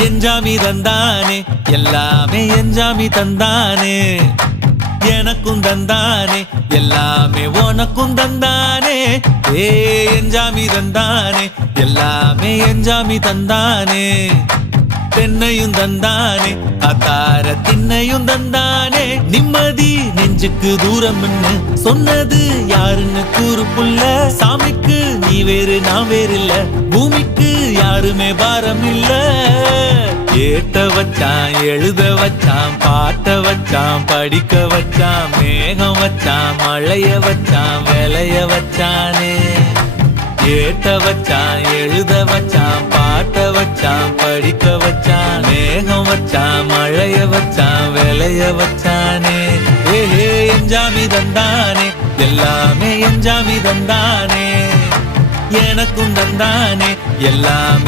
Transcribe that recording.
எஞ்சாமி தந்தானே எல்லாமே எஞ்சாமி தந்தானே எனக்கும் தந்தானே எல்லாமே உனக்கும் தந்தானே ஏ எஞ்சாமி தந்தானே எல்லாமே எஞ்சாமி தந்தானே தென்னையும் தந்தானே அத்தார திண்ணையும் தந்தானே நிம்மதி நெஞ்சுக்கு தூரம் சொன்னது யாருன்னு கூறு புள்ள சாமிக்கு நீ வேறு நான் வேறு இல்ல பூமிக்கு யாருமே பாரம் இல்ல ஏத்த வச்சான் எழுத வச்சான் பாட்ட வச்சான் படிக்க வச்சான் மேகம் வச்சான் மழைய வச்சான் விளைய வச்சானே ஏத்த வச்சான் எழுத வச்சான் பாட்ட வச்சான் படிக்க வச்சான் மேகம் வச்சான் மழைய வச்சான் விளைய வச்சானே ஏஹே எஞ்சாமி தந்தானே எல்லாமே எஞ்சாமி தந்தானே எனக்கும் தந்தானே எல்லாமே